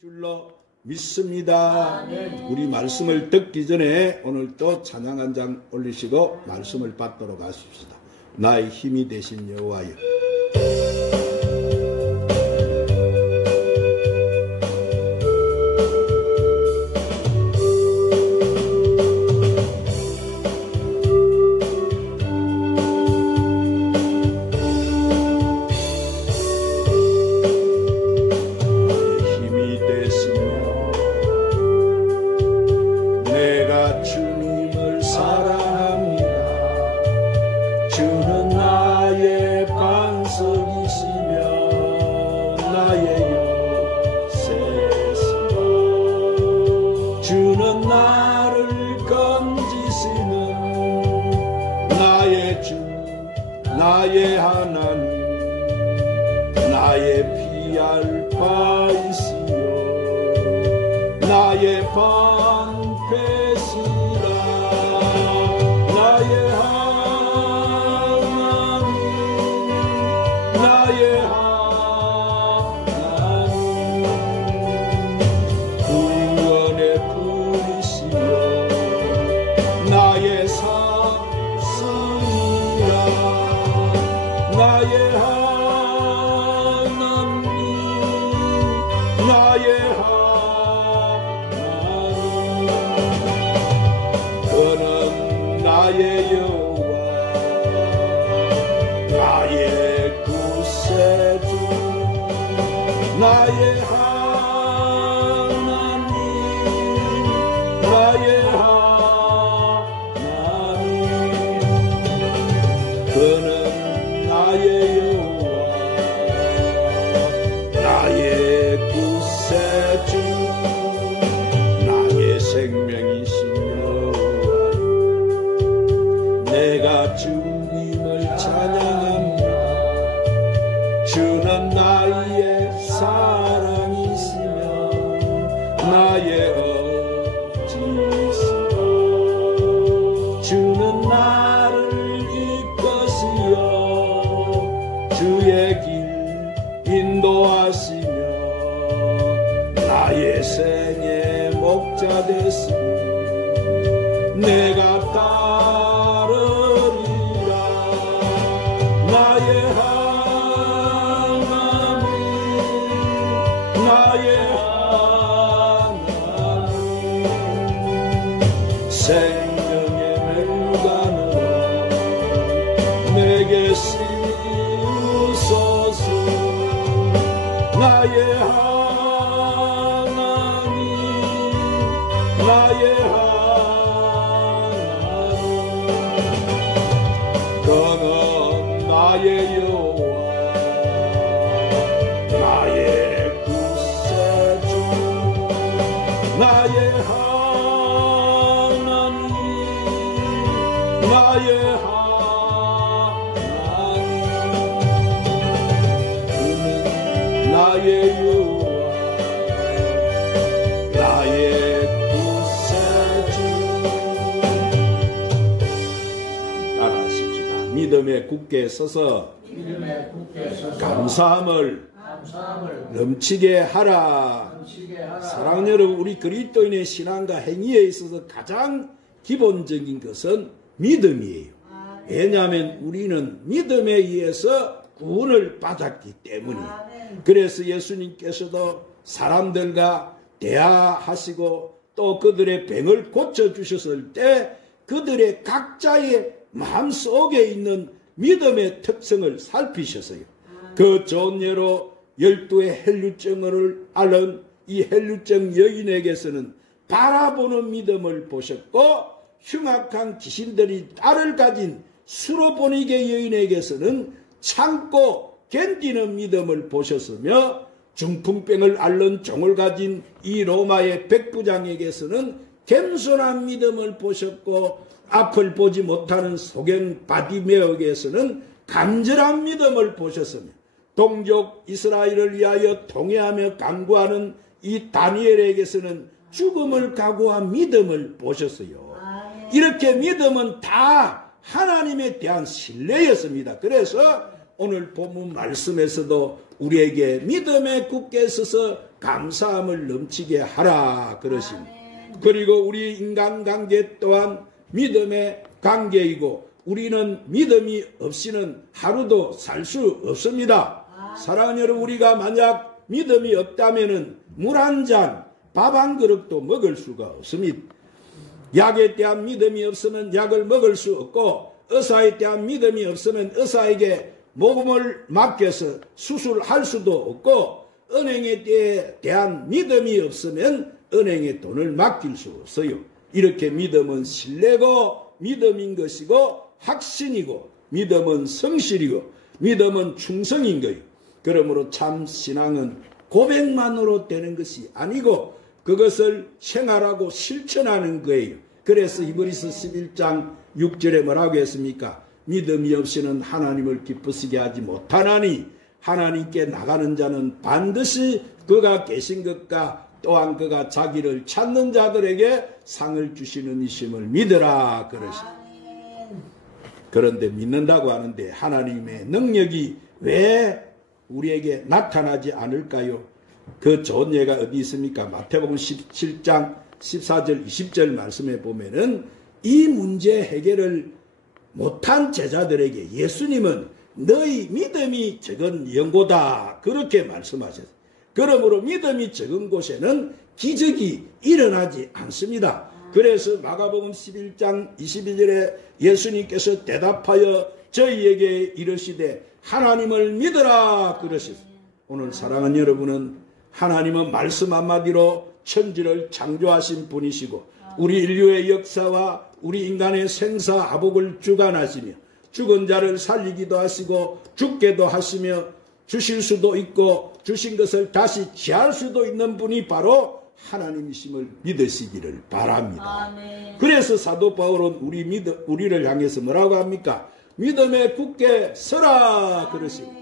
줄로 믿습니다. 아멘. 우리 말씀을 듣기 전에 오늘 또 찬양 한 장 올리시고 말씀을 받도록 하십시다. 나의 힘이 되신 여호와여. 나의 하나님, 나의 피할 바이시여, 나의 방패시라. 나의 하나님, 나의 하나님, 구원의 불이시여, 나의 나의 하나님, 나의 하나님, 그는 나의 여호와, 나의 구세주, 나의 하나님, 나의 하나님, 그는 나의 여호와, 나의 구세주, 나의 생명이시며, 내가 주님을 찬양합니다. 주는 나의 사랑이시며 나의 어찌시여, 주는 나를 이끄시어 주의 길 인도하시며 나의 생의 목자 되시니 내가 따르리라. 나의 하나님, 나의 하나님, 생명의 맹관을 내게 씌우소서. 나의 하나님, 나의 하나님, 그는 나의 여호와, 나의 구세주, 나의 하나님, 나의 나의 여호와, 나의 구세주. 따라하십시다. 믿음에 굳게 서서 감사함을 넘치게 하라. 사랑하는 여러분, 우리 그리스도인의 신앙과 행위에 있어서 가장 기본적인 것은 믿음이에요. 왜냐하면 우리는 믿음에 의해서 구원을 받았기 때문이에요. 그래서 예수님께서도 사람들과 대화하시고 또 그들의 병을 고쳐주셨을 때 그들의 각자의 마음속에 있는 믿음의 특성을 살피셨어요. 그 좋은 예로 12의 혈루증을 앓은 이 혈루증 여인에게서는 바라보는 믿음을 보셨고, 흉악한 귀신들이 딸을 가진 수로보니게 여인에게서는 참고 견디는 믿음을 보셨으며, 중풍병을 앓는 종을 가진 이 로마의 백부장에게서는 겸손한 믿음을 보셨고, 앞을 보지 못하는 소경 바디메어에게서는 간절한 믿음을 보셨으며, 동족 이스라엘을 위하여 통회하며 간구하는 이 다니엘에게서는 죽음을 각오한 믿음을 보셨어요. 이렇게 믿음은 다 하나님에 대한 신뢰였습니다. 그래서 오늘 본문 말씀에서도 우리에게 믿음에 굳게 서서 감사함을 넘치게 하라 그러신. 그리고 우리 인간관계 또한 믿음의 관계이고 우리는 믿음이 없이는 하루도 살 수 없습니다. 사랑하는 여러분, 우리가 만약 믿음이 없다면 물 한 잔, 밥 한 그릇도 먹을 수가 없습니다. 약에 대한 믿음이 없으면 약을 먹을 수 없고 의사에 대한 믿음이 없으면 의사에게 모금을 맡겨서 수술할 수도 없고 은행에 대한 믿음이 없으면 은행에 돈을 맡길 수 없어요. 이렇게 믿음은 신뢰고 믿음인 것이고 확신이고 믿음은 성실이고 믿음은 충성인 거예요. 그러므로 참 신앙은 고백만으로 되는 것이 아니고 그것을 생활하고 실천하는 거예요. 그래서 히브리서 11장 6절에 뭐라고 했습니까? 믿음이 없이는 하나님을 기쁘시게 하지 못하나니 하나님께 나가는 자는 반드시 그가 계신 것과 또한 그가 자기를 찾는 자들에게 상을 주시는 이심을 믿으라 그러시다. 그런데 믿는다고 하는데 하나님의 능력이 왜 우리에게 나타나지 않을까요? 그 좋은 예가 어디 있습니까? 마태복음 17장 14절 20절 말씀에 보면은 이 문제 해결을 못한 제자들에게 예수님은 너희 믿음이 적은 영고다 그렇게 말씀하셨어요. 그러므로 믿음이 적은 곳에는 기적이 일어나지 않습니다. 그래서 마가복음 11장 22절에 예수님께서 대답하여 저희에게 이르시되 하나님을 믿으라 그러셨어요. 오늘 사랑하는 여러분은 하나님은 말씀 한마디로 천지를 창조하신 분이시고 우리 인류의 역사와 우리 인간의 생사화복을 주관하시며 죽은 자를 살리기도 하시고 죽게도 하시며 주실 수도 있고 주신 것을 다시 취할 수도 있는 분이 바로 하나님이심을 믿으시기를 바랍니다. 아멘. 그래서 사도 바울은 우리를 향해서 뭐라고 합니까? 믿음에 굳게 서라 그러십니다.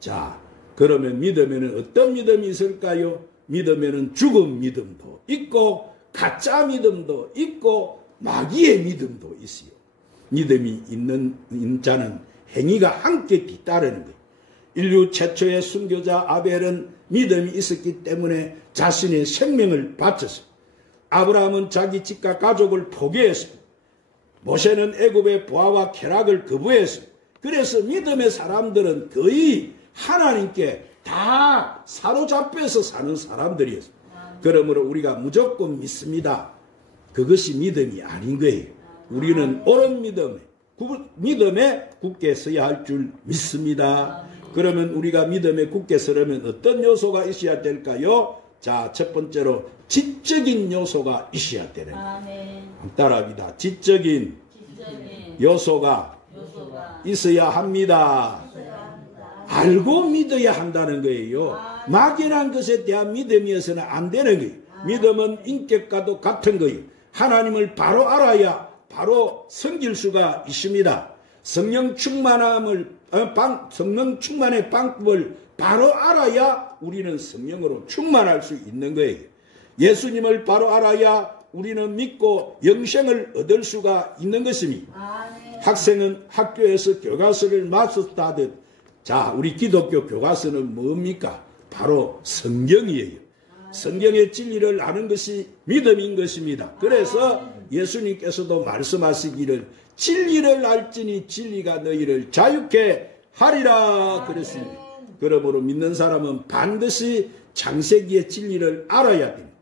자, 그러면 믿음에는 어떤 믿음이 있을까요? 믿음에는 죽은 믿음도 있고 가짜 믿음도 있고 마귀의 믿음도 있어요. 믿음이 있는 자는 행위가 함께 뒤따르는 거예요. 인류 최초의 순교자 아벨은 믿음이 있었기 때문에 자신의 생명을 바쳤어요. 아브라함은 자기 집과 가족을 포기했어요. 모세는 애굽의 부하와 쾌락을 거부했어요. 그래서 믿음의 사람들은 거의 하나님께 다 사로잡혀서 사는 사람들이었어요. 그러므로 우리가 무조건 믿습니다. 그것이 믿음이 아닌 거예요. 우리는 옳은 믿음에 굳게 서야 할 줄 믿습니다. 그러면 우리가 믿음에 굳게 서려면 어떤 요소가 있어야 될까요? 자, 첫 번째로 지적인 요소가 있어야 되는 거예요. 따라합니다. 지적인 요소가 있어야 합니다. 알고 믿어야 한다는 거예요. 막연한 것에 대한 믿음이어서는 안 되는 거예요. 믿음은 인격과도 같은 거예요. 하나님을 바로 알아야 바로 섬길 수가 있습니다. 성령 충만의 방법을 바로 알아야 우리는 성령으로 충만할 수 있는 거예요. 예수님을 바로 알아야 우리는 믿고 영생을 얻을 수가 있는 것입니다. 학생은 학교에서 교과서를 마스터 하듯 자, 우리 기독교 교과서는 뭡니까? 바로 성경이에요. 성경의 진리를 아는 것이 믿음인 것입니다. 그래서 예수님께서도 말씀하시기를 진리를 알지니 진리가 너희를 자유케 하리라 그랬습니다. 그러므로 믿는 사람은 반드시 창세기의 진리를 알아야 됩니다.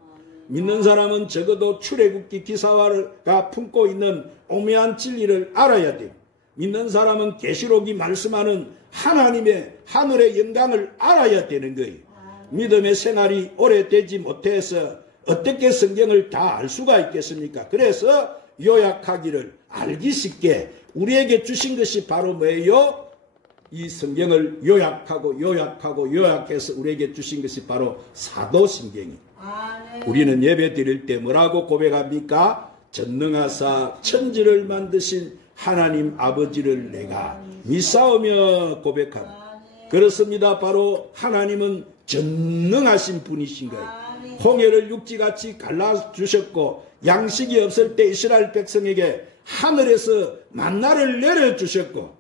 믿는 사람은 적어도 출애굽기 기사화가 품고 있는 오묘한 진리를 알아야 됩니다. 믿는 사람은 계시록이 말씀하는 하나님의 하늘의 영광을 알아야 되는 거예요. 믿음의 생활이 오래되지 못해서 어떻게 성경을 다 알 수가 있겠습니까? 그래서 요약하기를 알기 쉽게 우리에게 주신 것이 바로 뭐예요? 이 성경을 요약해서 우리에게 주신 것이 바로 사도신경이에요. 우리는 예배 드릴 때 뭐라고 고백합니까? 전능하사 천지를 만드신 하나님 아버지를 내가 믿사오며 고백합니다. 그렇습니다. 바로 하나님은 전능하신 분이신 거예요. 홍해를 육지같이 갈라주셨고 양식이 없을 때 이스라엘 백성에게 하늘에서 만나를 내려주셨고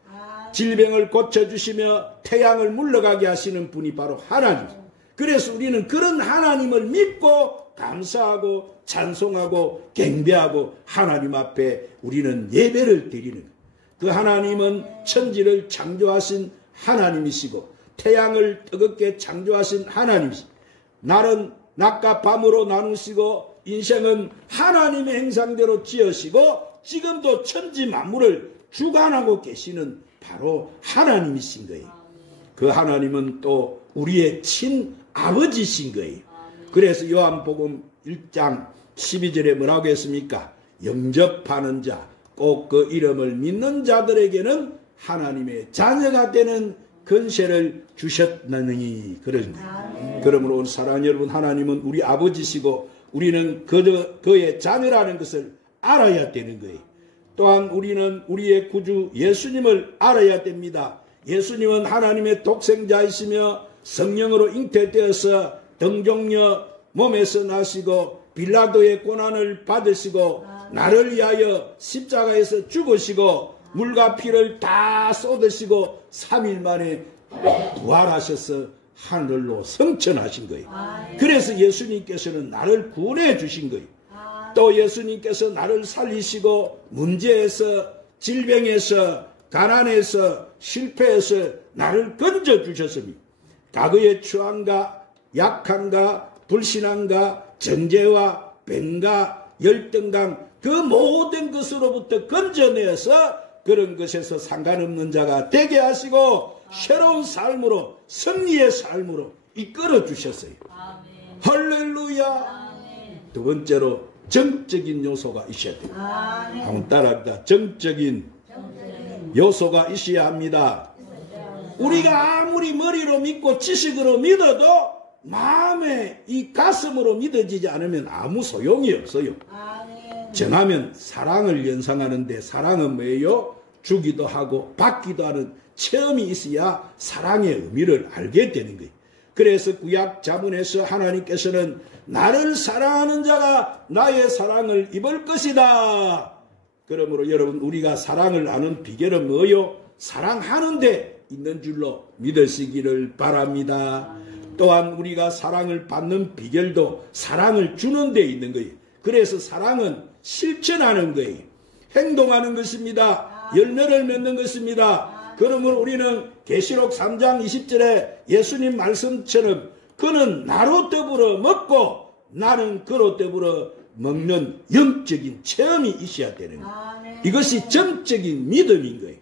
질병을 고쳐주시며 태양을 물러가게 하시는 분이 바로 하나님입니다. 그래서 우리는 그런 하나님을 믿고 감사하고 찬송하고 경배하고 하나님 앞에 우리는 예배를 드리는 거예요. 그 하나님은 천지를 창조하신 하나님이시고 태양을 뜨겁게 창조하신 하나님이시고 날은 낮과 밤으로 나누시고 인생은 하나님의 행상대로 지으시고 지금도 천지 만물을 주관하고 계시는 바로 하나님이신 거예요. 그 하나님은 또 우리의 친아버지신 거예요. 그래서 요한복음 1장 12절에 뭐라고 했습니까? 영접하는 자, 꼭 그 이름을 믿는 자들에게는 하나님의 자녀가 되는 권세를 주셨나니 그런 거예요. 그러므로 사랑하는 여러분, 하나님은 우리 아버지시고 우리는 그의 자녀라는 것을 알아야 되는 거예요. 또한 우리는 우리의 구주 예수님을 알아야 됩니다. 예수님은 하나님의 독생자이시며 성령으로 잉태되어서 등종녀 몸에서 나시고 빌라도의 고난을 받으시고 나를 위하여 십자가에서 죽으시고 물과 피를 다 쏟으시고 3일 만에 부활하셔서 하늘로 승천하신 거예요. 그래서 예수님께서는 나를 구원해 주신 거예요. 또 예수님께서 나를 살리시고 문제에서, 질병에서, 가난에서, 실패에서 나를 건져 주셨습니다. 과거의 추함과 약함과 불신함과 정죄와 뱀과 열등감 그 모든 것으로부터 건져내어서 그런 것에서 상관없는 자가 되게 하시고 새로운 삶으로, 승리의 삶으로 이끌어 주셨어요. 할렐루야. 두 번째로 정적인 요소가 있어야 돼요. 한번 따라합니다. 정적인 요소가 있어야 합니다. 우리가 아무리 머리로 믿고 지식으로 믿어도 마음에 이 가슴으로 믿어지지 않으면 아무 소용이 없어요. 정하면 사랑을 연상하는데 사랑은 뭐예요? 주기도 하고 받기도 하는 체험이 있어야 사랑의 의미를 알게 되는 거예요. 그래서 구약 자문에서 하나님께서는 나를 사랑하는 자가 나의 사랑을 입을 것이다. 그러므로 여러분, 우리가 사랑을 아는 비결은 뭐요? 사랑하는 데 있는 줄로 믿으시기를 바랍니다. 또한 우리가 사랑을 받는 비결도 사랑을 주는 데 있는 거예요. 그래서 사랑은 실천하는 거예요. 행동하는 것입니다. 열매를 맺는 것입니다. 그러므로 우리는 계시록 3장 20절에 예수님 말씀처럼 그는 나로 더불어 먹고 나는 그로 더불어 먹는 영적인 체험이 있어야 되는 거예요. 이것이 정적인 믿음인 거예요.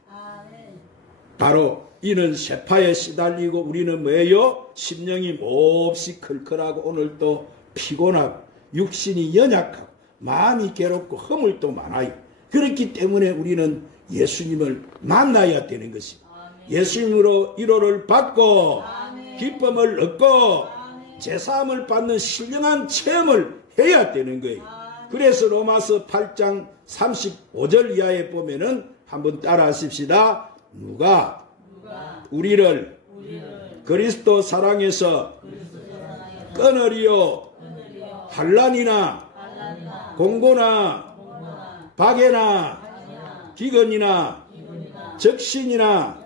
바로 이는 세파에 시달리고 우리는 뭐예요? 심령이 몹시 클클하고 오늘도 피곤하고 육신이 연약하고 마음이 괴롭고 허물도 많아요. 그렇기 때문에 우리는 예수님을 만나야 되는 것입니다. 예수님으로 위로를 받고 기쁨을 얻고 제사함을 받는 신령한 체험을 해야 되는 거예요. 그래서 로마서 8장 35절 이하에 보면은 한번 따라 하십시다. 누가 우리를 그리스도 사랑에서 끊으리요. 환난이나 공고나 박해나 기근이나 적신이나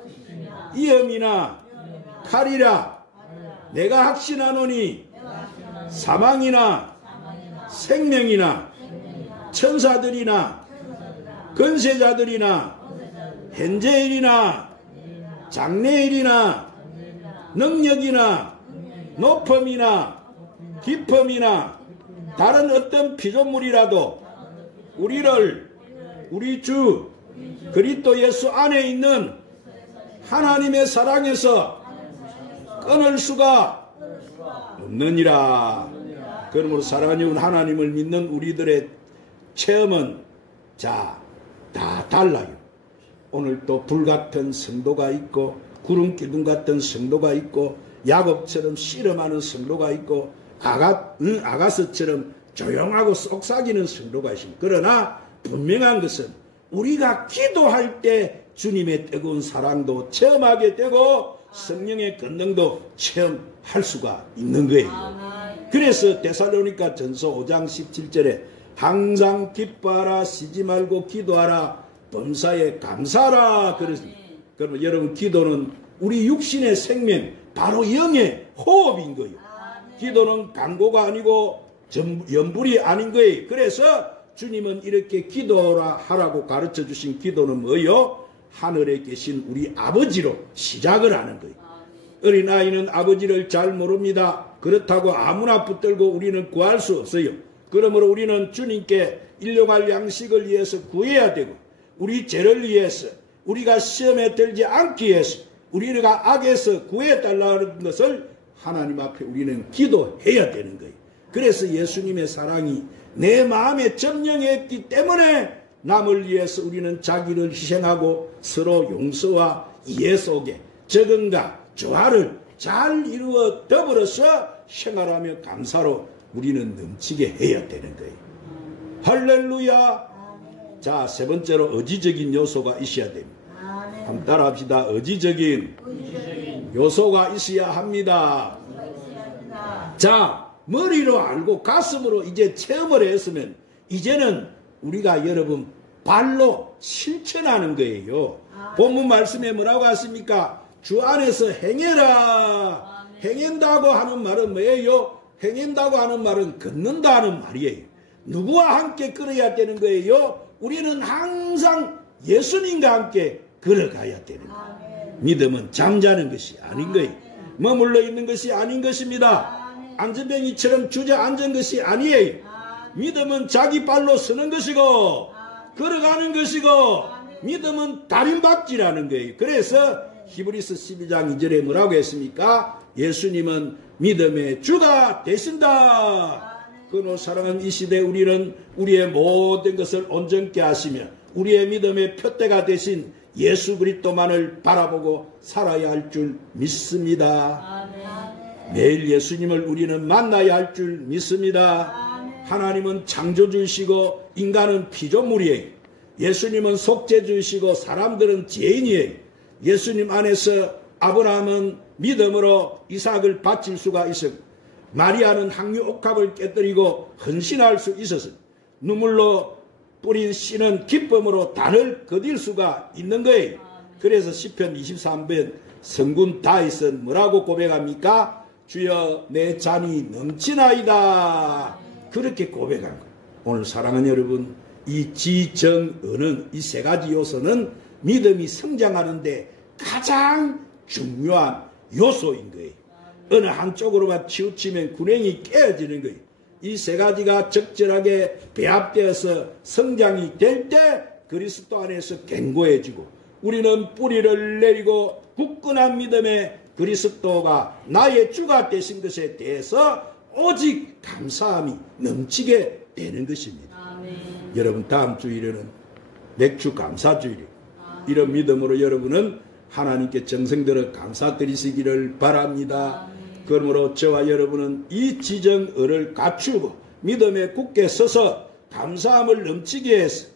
위험이나 칼이라 내가 확신하노니 사망이나 생명이나 천사들이나 권세자들이나 현재일이나 장래일이나 능력이나 높음이나 깊음이나 다른 어떤 피조물이라도 우리를 우리 주 그리스도 예수 안에 있는 하나님의 사랑에서 끊을 수가 없느니라. 그러므로 사랑하는 하나님을 믿는 우리들의 체험은 다 달라요. 오늘 또 불같은 성도가 있고 구름 기둥 같은 성도가 있고 야곱처럼 씨름하는 성도가 있고 아가스처럼 조용하고 쏙삭이는 성도가 있습니다. 그러나 분명한 것은 우리가 기도할 때 주님의 뜨거운 사랑도 체험하게 되고 성령의 권능도 체험할 수가 있는 거예요. 그래서 데살로니가 전서 5장 17절에 항상 기뻐하라, 쉬지 말고 기도하라, 범사에 감사하라 그랬습니다. 그러면 여러분, 기도는 우리 육신의 생명, 바로 영의 호흡인 거예요. 기도는 광고가 아니고 연불이 아닌 거예요. 그래서 주님은 이렇게 기도라 하라고 가르쳐 주신 기도는 뭐요? 하늘에 계신 우리 아버지로 시작을 하는 거예요. 어린아이는 아버지를 잘 모릅니다. 그렇다고 아무나 붙들고 우리는 구할 수 없어요. 그러므로 우리는 주님께 일용할 양식을 위해서 구해야 되고, 우리 죄를 위해서, 우리가 시험에 들지 않기 위해서, 우리가 악에서 구해달라는 것을 하나님 앞에 우리는 기도해야 되는 거예요. 그래서 예수님의 사랑이 내 마음에 점령했기 때문에 남을 위해서 우리는 자기를 희생하고 서로 용서와 이해 속에 적응과 조화를 잘 이루어 더불어서 생활하며 감사로 우리는 넘치게 해야 되는 거예요. 할렐루야. 자, 세 번째로 의지적인 요소가 있어야 됩니다. 한번 따라합시다. 의지적인 요소가 있어야 합니다. 자, 머리로 알고 가슴으로 이제 체험을 했으면 이제는 우리가 여러분 발로 실천하는 거예요. 본문 말씀에 뭐라고 하십니까? 주 안에서 행해라. 행한다고 하는 말은 뭐예요? 행한다고 하는 말은 걷는다 하는 말이에요. 누구와 함께 걸어야 되는 거예요? 우리는 항상 예수님과 함께 걸어가야 되는 거예요. 믿음은 잠자는 것이 아닌 거예요. 머물러 있는 것이 아닌 것입니다. 안전뱅이처럼 주저앉은 것이 아니에요. 믿음은 자기 발로 서는 것이고 걸어가는 것이고 믿음은 다림박질하는 거예요. 그래서 히브리서 12장 2절에 뭐라고 했습니까? 예수님은 믿음의 주가 되신다. 그노 사랑하는 이 시대에 우리는 우리의 모든 것을 온전케 하시며 우리의 믿음의 표대가 되신 예수 그리스도만을 바라보고 살아야 할 줄 믿습니다. 매일 예수님을 우리는 만나야 할 줄 믿습니다. 하나님은 창조주이시고 인간은 피조물이에요. 예수님은 속죄주이시고 사람들은 죄인이에요. 예수님 안에서 아브라함은 믿음으로 이삭을 바칠 수가 있었고, 마리아는 항유 옥합을 깨뜨리고 헌신할 수 있었어요. 눈물로 뿌린 씨는 기쁨으로 단을 거딜 수가 있는 거예요. 그래서 시편 23편 성군 다윗은 뭐라고 고백합니까? 주여 내 잔이 넘치나이다. 그렇게 고백한 거예요. 오늘 사랑하는 여러분, 이 지정언은 이 세 가지 요소는 믿음이 성장하는데 가장 중요한 요소인 거예요. 어느 한쪽으로만 치우치면 균형이 깨어지는 거예요. 이 세 가지가 적절하게 배합되어서 성장이 될 때 그리스도 안에서 견고해지고, 우리는 뿌리를 내리고 굳건한 믿음의 그리스도가 나의 주가 되신 것에 대해서 오직 감사함이 넘치게 되는 것입니다. 아멘. 여러분, 다음 주일에는 맥주 감사주일이에요. 이런 믿음으로 여러분은 하나님께 정성들어 감사드리시기를 바랍니다. 그러므로 저와 여러분은 이 지정언을 갖추고 믿음에 굳게 서서 감사함을 넘치게 해서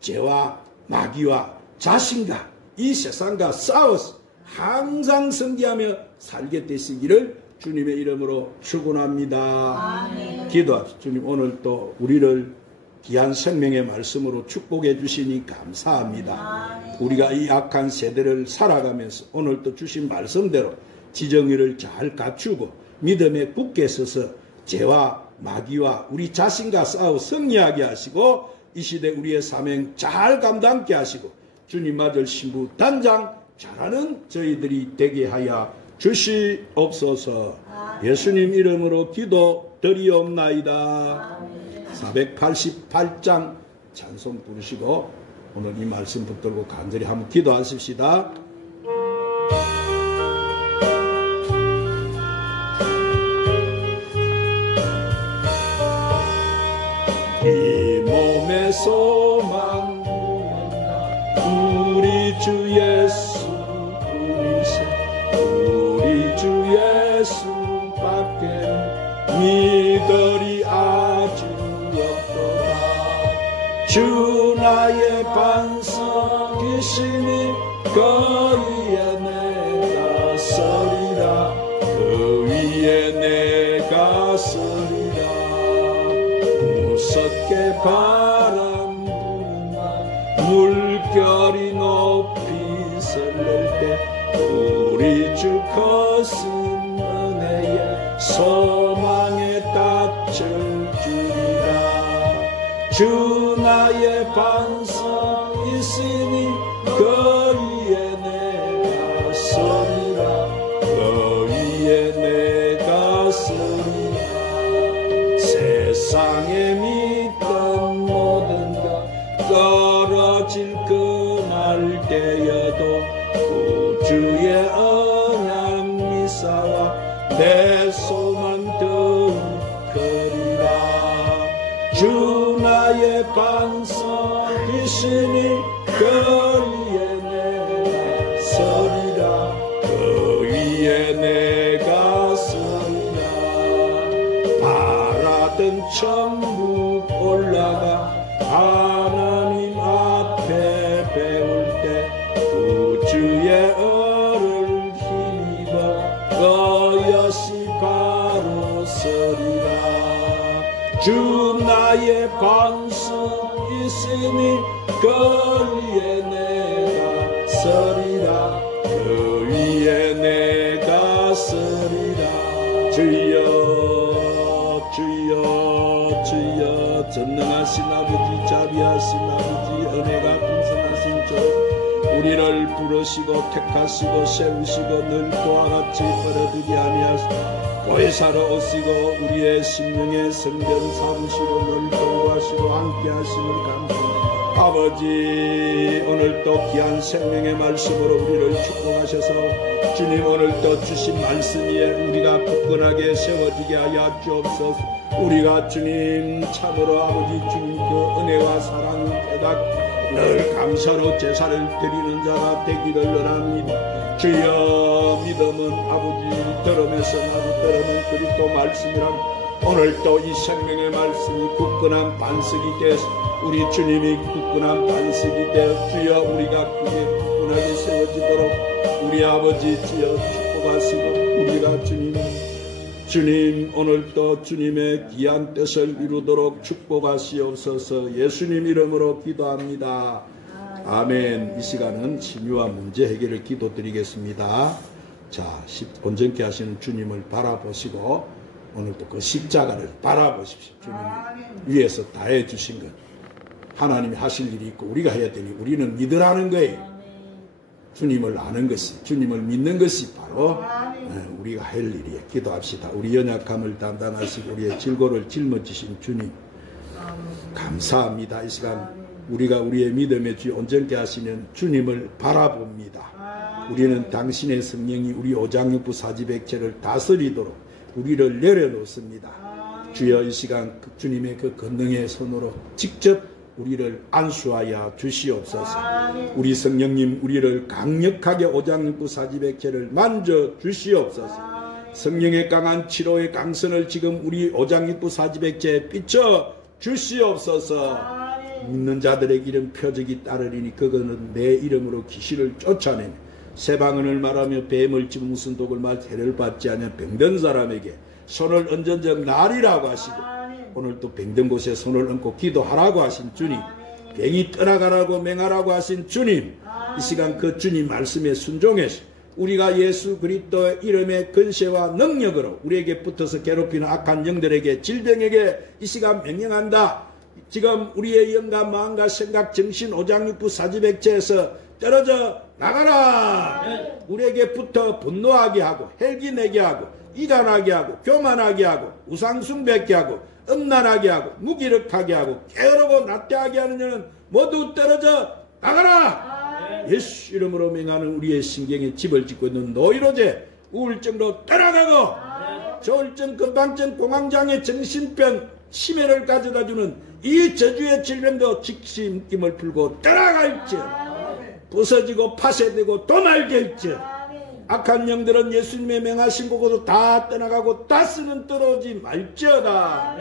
죄와 마귀와 자신과 이 세상과 싸워서 항상 승리하며 살게 되시기를 주님의 이름으로 축원합니다. 기도합시다. 주님, 오늘 또 우리를 귀한 생명의 말씀으로 축복해 주시니 감사합니다. 우리가 이 악한 세대를 살아가면서 오늘 또 주신 말씀대로 지정의를 잘 갖추고 믿음에 굳게 서서 죄와 마귀와 우리 자신과 싸워 승리하게 하시고 이 시대 우리의 사명 잘 감당케 하시고 주님 맞을 신부 단장 잘하는 저희들이 되게 하여 주시옵소서. 예수님 이름으로 기도 드리옵나이다. 488장 찬송 부르시고 오늘 이 말씀 붙들고 간절히 한번 기도하십시다. 이 몸의 소망 우리 주 예수 우리 주 예수밖에 믿으리 아주 없도다. 주 나의 반석이시니 그 위에 내가 서리라. 그 위에 내가 서리라. 무섭게 바람 부는 날 물결이 높이 설렐 때 우리 주 거센 은혜의 소망 주 나의 반석 있으니 그 위에 내가 서리라. 그 위에 내가 서리라. 세상에 믿던 모든 것 떨어질 그날 때여도 구주의 언약 미사와 내 소망 더욱 크리라. 주 나의 반석 있으니 그 위에 내가 서리라. 그 위에 내가 서리라. 바라던 천국 올라가 하나님 앞에 배울 때 구주의 얼을 힘입어 그것이 바로 서리라. 주 나의 반석 있으니 그 위에 내가 서리라. 그 위에 내가 서리라. 주여 주여 주여 전능하신 아버지, 자비하신 아버지, 은혜가 풍성하신 주, 우리를 부르시고 택하시고 세우시고 늘 그와 같이 버려두지 아니하시고 보혜사로 오시고 우리의 심령의 성전 삼으시고 늘 동거하시고 함께하시는 감사합니다. 아버지, 오늘도 귀한 생명의 말씀으로 우리를 축복하셔서 주님 오늘도 주신 말씀 위에 우리가 굳건하게 세워지게 하여 주옵소서. 우리가 주님 참으로 아버지 주님 그 은혜와 사랑을 깨닫고 늘 감사로 제사를 드리는 자가 되기를 원합니다. 주여, 믿음은 아버지 들음에서 나도 들음은 그리스도 말씀이라. 오늘도 이 생명의 말씀이 굳건한 반석이 되어서 우리 주님이 굳건한 반석이 되어 주여 우리가 그게 굳건하게 세워지도록 우리 아버지 주여 축복하시고 우리가 주님 오늘도 주님의 귀한 뜻을 이루도록 축복하시옵소서. 예수님 이름으로 기도합니다. 아멘. 이 시간은 심유와 문제 해결을 기도드리겠습니다. 자, 온전케 하시는 주님을 바라보시고 오늘도 그 십자가를 바라보십시오. 주님이 위에서 다해 주신 것, 하나님이 하실 일이 있고 우리가 해야 되니 우리는 믿으라는 거예요. 주님을 아는 것이, 주님을 믿는 것이 바로 우리가 할 일이에요. 기도합시다. 우리 연약함을 담당하시고 우리의 질고를 짊어지신 주님 감사합니다. 이 시간 우리가 우리의 믿음의 주 온전케 하시는 주님을 바라봅니다. 우리는 당신의 성령이 우리 오장육부 사지백체를 다스리도록 우리를 내려놓습니다. 주여, 이 시간 주님의 그 권능의 손으로 직접 우리를 안수하여 주시옵소서. 우리 성령님, 우리를 강력하게 오장육부 사지백체를 만져 주시옵소서. 성령의 강한 치료의 강선을 지금 우리 오장육부 사지백체에 비춰 주시옵소서. 믿는 자들의 이름 표적이 따르리니 그거는 내 이름으로 귀신을 쫓아내며 새방언을 말하며 뱀을 집은 무슨 독을 말 해를 받지 않은 병든 사람에게 손을 얹은 적 나리라고 하시고 오늘 또 병든 곳에 손을 얹고 기도하라고 하신 주님, 병이 떠나가라고 맹하라고 하신 주님, 이 시간 그 주님 말씀에 순종해서 우리가 예수 그리스도의 이름의 근세와 능력으로 우리에게 붙어서 괴롭히는 악한 영들에게, 질병에게 이 시간 명령한다. 지금 우리의 영과 마음과 생각, 정신, 오장육부 사지백체에서 떨어져 나가라. 우리에게 붙어 분노하게 하고 헬기내게 하고 이단하게 하고 교만하게 하고 우상숭배하게 하고 음란하게 하고 무기력하게 하고 게으르고 나태하게 하는 자는 모두 떨어져 나가라. 예수 이름으로 명하는 우리의 신경에 집을 짓고 있는 노이로제, 우울증도 떠나가고 조울증, 건방증, 공황장애, 정신병, 치매를 가져다주는 이 저주의 질병도 즉시 힘을 풀고 떠나갈지어다. 부서지고 파쇄되고 도날될지어다. 악한 영들은 예수님의 명하신 곳으로 다 떠나가고 다스는 떨어오지 말지어다.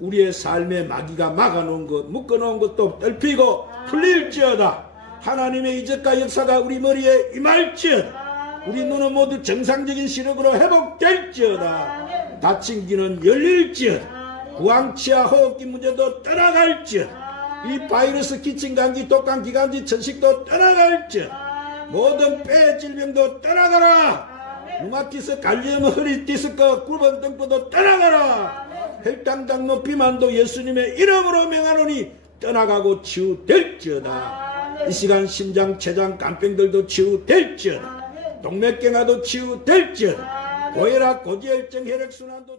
우리의 삶의 마귀가 막아놓은 것, 묶어놓은 것도 떨피고 풀릴지어다. 하나님의 이적과 역사가 우리 머리에 임할지어다. 우리 눈은 모두 정상적인 시력으로 회복될지어다. 다친 귀는 열릴지어다. 구강치아 호흡기 문제도 떠나갈지어다. 이 바이러스, 기침, 감기, 독감, 기관지, 천식도 떠나갈지어다. 모든 폐 질병도 떠나가라. 류마티스, 갈리움, 허리 디스크, 굵은 등뼈도 떠나가라. 혈당장로 비만도 예수님의 이름으로 명하노니 떠나가고 치유될지어다. 이 시간 심장, 췌장, 간병들도 치유될지어다. 동맥경화도 치유될지어다. 고혈압, 고지혈증, 혈액순환도